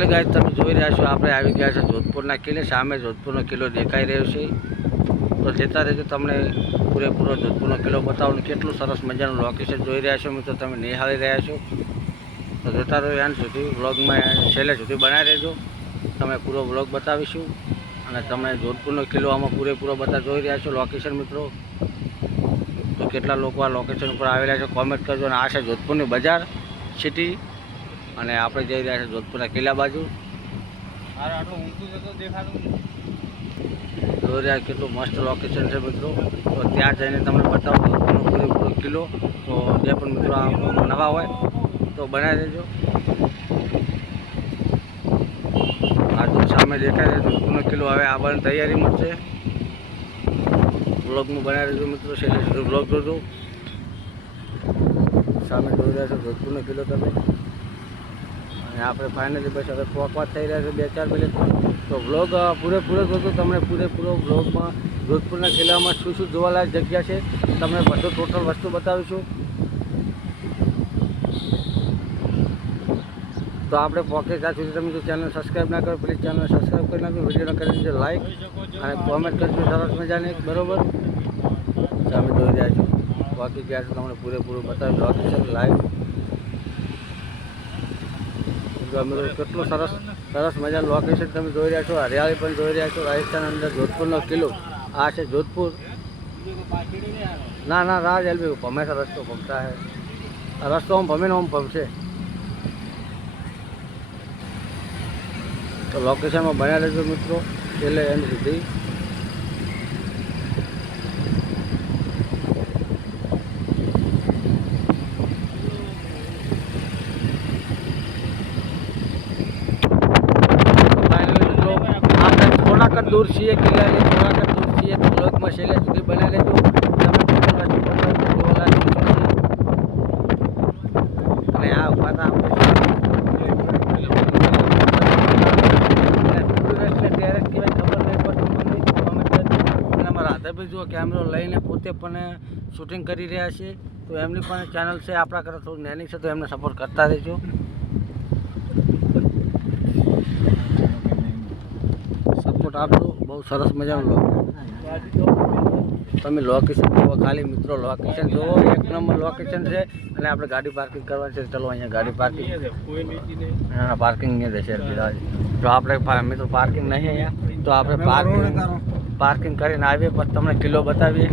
guys તમે જોઈ રહ્યા છો આપણે આવી ગયા છે જોધપુરના કિલ્લે સામે જોધપુરનો કિલ્લો દેખાઈ રહ્યો છે તો જતા રહેજો તમને પૂરેપૂરો જોધપુરનો કિલ્લો બતાવું કેટલું સરસ મજાનું લોકેશન જોઈ રહ્યા છો મિત્રો તમે નિહાળી રહ્યા છો તો જતા રહો એન્ડ સુધી વ્લોગમાં છેલ્લે સુધી બનાવી રહેજો તમે પૂરો વ્લોગ બતાવીશું અને તમે જોધપુરનો કિલ્લો આમાં પૂરેપૂરો બધા જોઈ રહ્યા છો લોકેશન મિત્રો તો કેટલા લોકો આ લોકેશન ઉપર આવેલા છે કોમેન્ટ કરજો અને આ છે જોધપુરની બજાર સિટી અને આપણે જઈ રહ્યા છીએ જોધપુરના કિલ્લા બાજુ જોઈ રહ્યા કેટલું મસ્ત લોકેશન છે મિત્રો તો ત્યાં જઈને તમને બતાવો જોધપુરનો પૂરેપૂરો કિલ્લો તો જે પણ મિત્રો નવા હોય તો બનાવી દેજો આ તો સામે દેખાય છે જોધપુરનો કિલ્લો હવે આવવાની તૈયારીમાં છે બ્લોગનું બનાવી દેજો મિત્રો છેલ્લે સુધી બ્લોગ જોજો સામે જોઈ રહ્યા છો જોધપુરનો કિલ્લો તમે આપણે ફાઇનલી બસ હવે પહોંચવા થઈ રહ્યા છે 2-4 મિનિટ તો વ્લોગ પૂરેપૂરો જોજો તમને પૂરેપૂરો વ્લોગમાં જોધપુરના કિલ્લામાં શું શું જોવાલાયક જગ્યા છે તમને બધું ટોટલ વસ્તુ બતાવીશું તો આપણે પહોંચે ત્યાં સુધી તમે જો ચેનલ સબસ્ક્રાઈબ ના કરો પ્લીઝ ચેનલ સબસ્ક્રાઈબ કરી નાખજો વિડીયોને કરી દેજો લાઈક અને કોમેન્ટ કરજો સરસ મજાની બરાબર તમે જોઈ રહ્યા છો બાકી ગયા છો તમને પૂરેપૂરું બતાવી લોકેશન લાઈવ કેટલું સરસ મજાનું લોકેશન તમે જોઈ રહ્યા છો હરિયાળી પણ જોઈ રહ્યા છો રાજસ્થાન અંદર જોધપુરનો કિલ્લો આ છે જોધપુર ના ના રાહ એલબી હંમેશા રસ્તો ભમતા હે રસ્તો આમ ભમે ને આમ ભમશે તો લોકેશનમાં બન્યા રહેજો મિત્રો છેલ્લે એન્ડ સુધી दूर છીએ કિલ્લા એટલે થોડાક દૂર છીએ તો બ્લોગમાં છેલ્લે સુધી બનાવી લેજો અને આ ઉભા રાધાભાઈ જો કેમેરો લઈને પોતે પણ શૂટિંગ કરી રહ્યા છે તો એમની પણ ચેનલ છે આપણા કરતાં થોડું નાની છે તો એમને સપોર્ટ કરતા રહેજો આપજો બહુ સરસ મજાનું તમે લોકેશન જુઓ ખાલી મિત્રો લોકેશન જુઓ એક નંબર લોકેશન છે અને આપણે ગાડી પાર્કિંગ કરવાની છે ચલો અહીંયા ગાડી પાર્કિંગ પાર્કિંગ અહીંયા જશે જો આપણે મિત્રો પાર્કિંગ નહીં અહીંયા તો આપણે પાર્કિંગ કરીને આવીએ પછી તમને કિલ્લો બતાવીએ